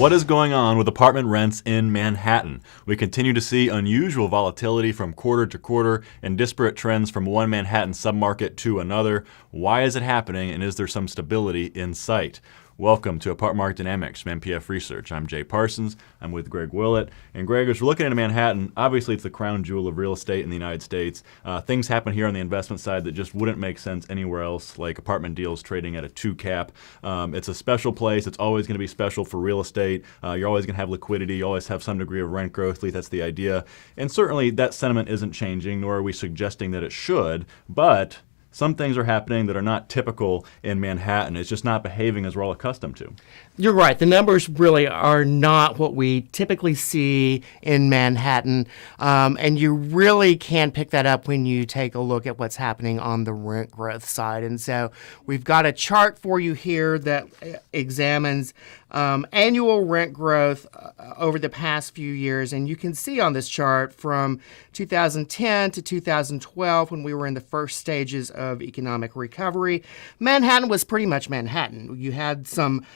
What is going on with apartment rents in Manhattan? We continue to see unusual volatility from quarter to quarter and disparate trends from one Manhattan submarket to another. Why is it happening, and is there some stability in sight? Welcome to Apartment Market Dynamics from MPF Research. I'm Jay Parsons. I'm with Greg Willett. And Greg, as we're looking at Manhattan, obviously it's the crown jewel of real estate in the United States. Things happen here on the investment side that just wouldn't make sense anywhere else, like apartment deals trading at a 2 cap. It's a special place. It's always going to be special for real estate. You're always going to have liquidity. You always have some degree of rent growth. At least that's the idea. And certainly that sentiment isn't changing, nor are we suggesting that it should. But some things are happening that are not typical in Manhattan. It's just not behaving as we're all accustomed to. You're right. The numbers really are not what we typically see in Manhattan. And you really can pick that up when you take a look at what's happening on the rent growth side. And so we've got a chart for you here that examines annual rent growth over the past few years. And you can see on this chart from 2010 to 2012, when we were in the first stages of economic recovery, Manhattan was pretty much Manhattan. You had some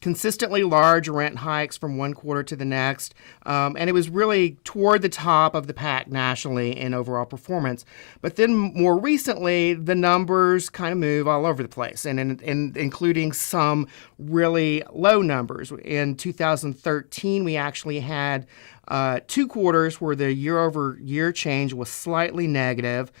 consistently large rent hikes from one quarter to the next, and it was really toward the top of the pack nationally in overall performance. But then more recently, the numbers kind of move all over the place, and including some really low numbers. In 2013, we actually had 2 quarters where the year-over-year change was slightly negative.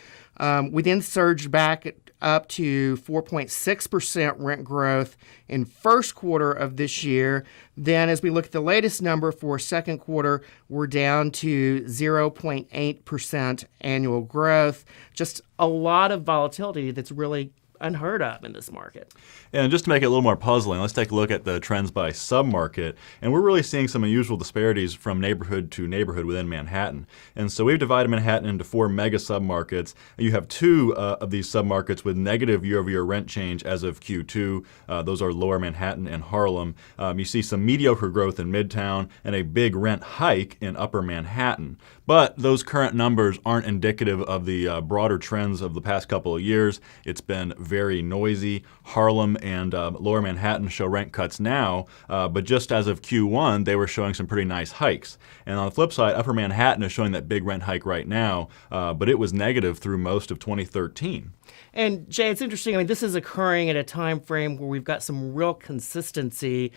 We then surged back up to 4.6% rent growth in first quarter of this year. Then as we look at the latest number for second quarter, we're down to 0.8% annual growth. Just a lot of volatility that's really unheard of in this market. And just to make it a little more puzzling, let's take a look at the trends by submarket. And we're really seeing some unusual disparities from neighborhood to neighborhood within Manhattan. And so we've divided Manhattan into 4 mega submarkets. You have 2 of these submarkets with negative year-over-year rent change as of Q2. Those are Lower Manhattan and Harlem. You see some mediocre growth in Midtown and a big rent hike in Upper Manhattan. But those current numbers aren't indicative of the broader trends of the past couple of years. It's been very noisy. Harlem and Lower Manhattan show rent cuts now, but just as of Q1, they were showing some pretty nice hikes. And on the flip side, Upper Manhattan is showing that big rent hike right now, but it was negative through most of 2013. And Jay, it's interesting. I mean, this is occurring at a time frame where we've got some real consistency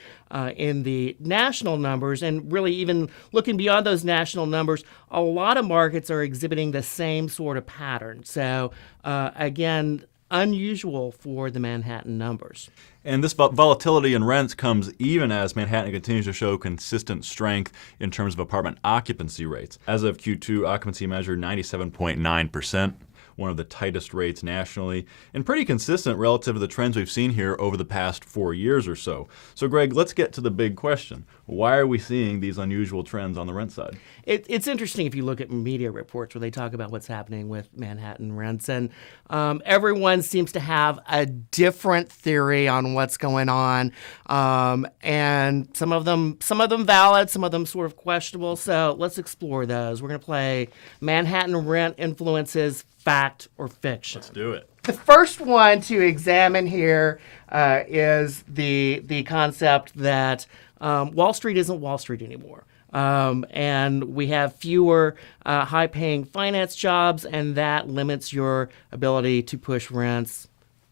in the national numbers, and really even looking beyond those national numbers, a lot of markets are exhibiting the same sort of pattern. So again, unusual for the Manhattan numbers. And this volatility in rents comes even as Manhattan continues to show consistent strength in terms of apartment occupancy rates. As of Q2, occupancy measured 97.9%. One of the tightest rates nationally, and pretty consistent relative to the trends we've seen here over the past 4 years or so. So Greg, let's get to the big question. Why are we seeing these unusual trends on the rent side? It's interesting if you look at media reports where they talk about what's happening with Manhattan rents, and everyone seems to have a different theory on what's going on, and some of them valid, some of them sort of questionable. So let's explore those. We're going to play Manhattan rent influences, fact or fiction. Let's do it. The first one to examine here is the concept that Wall Street isn't Wall Street anymore. And we have fewer high-paying finance jobs, and that limits your ability to push rents.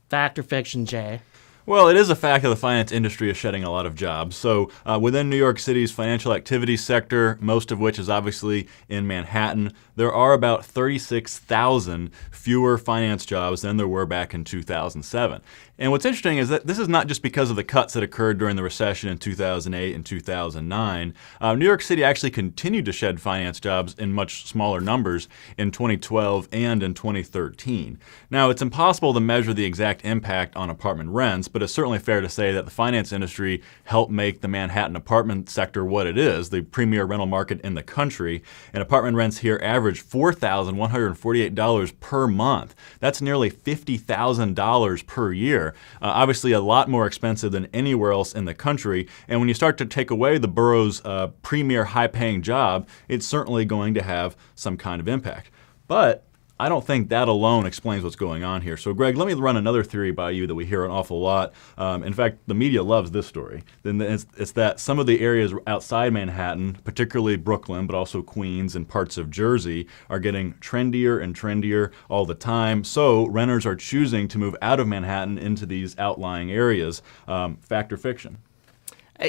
Fact or fiction, Jay? Well, it is a fact that the finance industry is shedding a lot of jobs. So within New York City's financial activity sector, most of which is obviously in Manhattan, there are about 36,000 fewer finance jobs than there were back in 2007. And what's interesting is that this is not just because of the cuts that occurred during the recession in 2008 and 2009. New York City actually continued to shed finance jobs in much smaller numbers in 2012 and in 2013. Now, it's impossible to measure the exact impact on apartment rents, but it's certainly fair to say that the finance industry helped make the Manhattan apartment sector what it is, the premier rental market in the country. And apartment rents here average $4,148 per month. That's nearly $50,000 per year. Obviously a lot more expensive than anywhere else in the country. And when you start to take away the borough's premier high-paying job, it's certainly going to have some kind of impact. But I don't think that alone explains what's going on here. So, Greg, let me run another theory by you that we hear an awful lot. In fact, the media loves this story. Then it's that some of the areas outside Manhattan, particularly Brooklyn, but also Queens and parts of Jersey, are getting trendier and trendier all the time. So renters are choosing to move out of Manhattan into these outlying areas. Fact or fiction?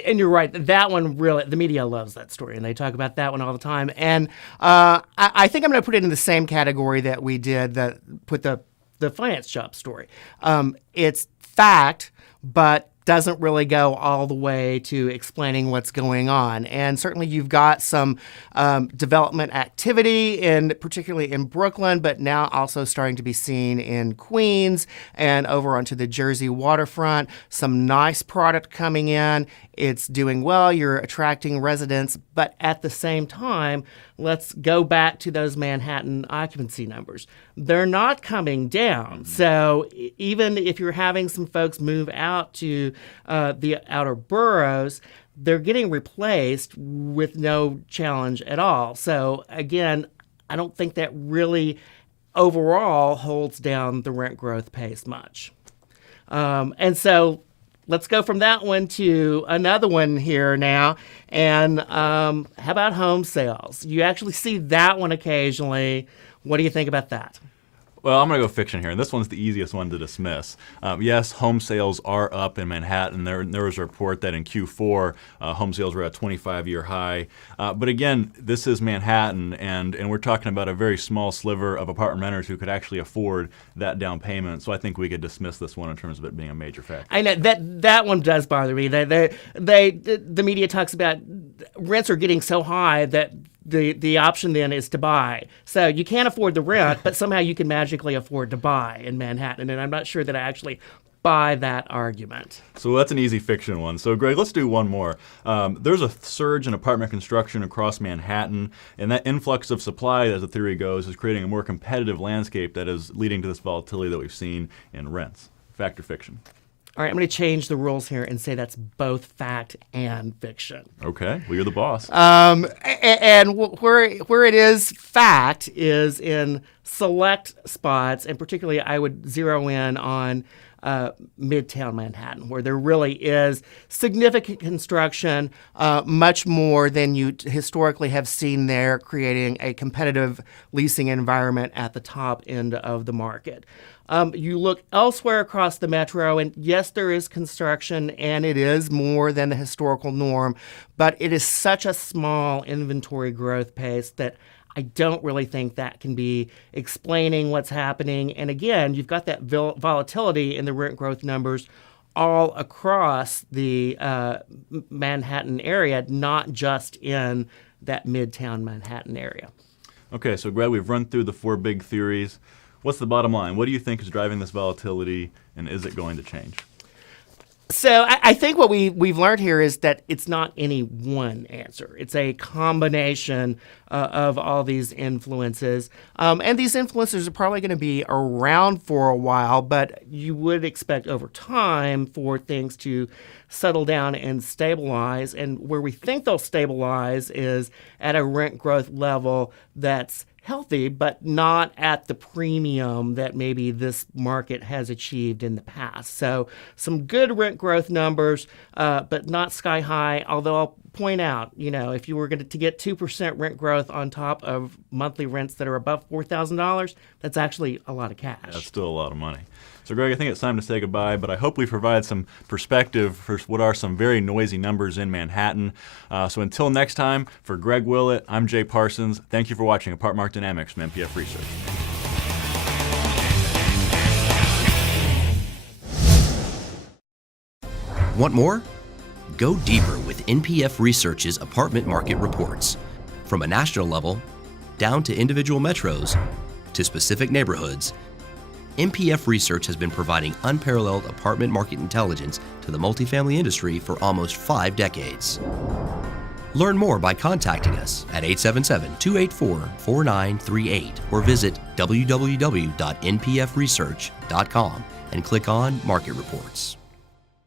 And you're right. That one really, the media loves that story, and they talk about that one all the time. And I think I'm going to put it in the same category that we did that put the finance job story. It's fact, but doesn't really go all the way to explaining what's going on. And certainly you've got some development activity, particularly in Brooklyn, but now also starting to be seen in Queens and over onto the Jersey waterfront. Some nice product coming in. It's doing well. You're attracting residents. But at the same time, let's go back to those Manhattan occupancy numbers. They're not coming down. So even if you're having some folks move out to the outer boroughs, they're getting replaced with no challenge at all. So again, I don't think that really overall holds down the rent growth pace much. And so let's go from that one to another one here now. And how about home sales? You actually see that one occasionally. What do you think about that? Well, I'm going to go fiction here, and this one's the easiest one to dismiss. Yes, home sales are up in Manhattan. There was a report that in Q4, home sales were at a 25-year high. But again, this is Manhattan, and we're talking about a very small sliver of apartment renters who could actually afford that down payment. So I think we could dismiss this one in terms of it being a major factor. I know that one does bother me. The media talks about rents are getting so high that the option then is to buy. So you can't afford the rent, but somehow you can magically afford to buy in Manhattan. And I'm not sure that I actually buy that argument. So that's an easy fiction one. So Greg, let's do one more. There's a surge in apartment construction across Manhattan, and that influx of supply, as the theory goes, is creating a more competitive landscape that is leading to this volatility that we've seen in rents. Fact or fiction? All right, I'm going to change the rules here and say that's both fact and fiction. Okay, well, you're the boss. And where it is fact is in select spots, and particularly I would zero in on Midtown Manhattan, where there really is significant construction, much more than you historically have seen there, creating a competitive leasing environment at the top end of the market. You look elsewhere across the metro, and yes, there is construction, and it is more than the historical norm, but it is such a small inventory growth pace that I don't really think that can be explaining what's happening. And again, you've got that volatility in the rent growth numbers all across the Manhattan area, not just in that Midtown Manhattan area. Okay, so Greg, we've run through the four big theories. What's the bottom line? What do you think is driving this volatility, and is it going to change? So I think what we've learned here is that it's not any one answer. It's a combination of all these influences. And these influences are probably going to be around for a while, but you would expect over time for things to settle down and stabilize. And where we think they'll stabilize is at a rent growth level that's healthy, but not at the premium that maybe this market has achieved in the past. So some good rent growth numbers, but not sky high, although I'll point out, if you were going to get 2% rent growth on top of monthly rents that are above $4,000, that's actually a lot of cash. That's still a lot of money. So, Greg, I think it's time to say goodbye, but I hope we provide some perspective for what are some very noisy numbers in Manhattan. So until next time, for Greg Willett, I'm Jay Parsons. Thank you for watching Apartment Market Dynamics from MPF Research. Want more? Go deeper with NPF Research's apartment market reports. From a national level, down to individual metros, to specific neighborhoods, NPF Research has been providing unparalleled apartment market intelligence to the multifamily industry for almost 5 decades. Learn more by contacting us at 877-284-4938 or visit www.npfresearch.com and click on Market Reports.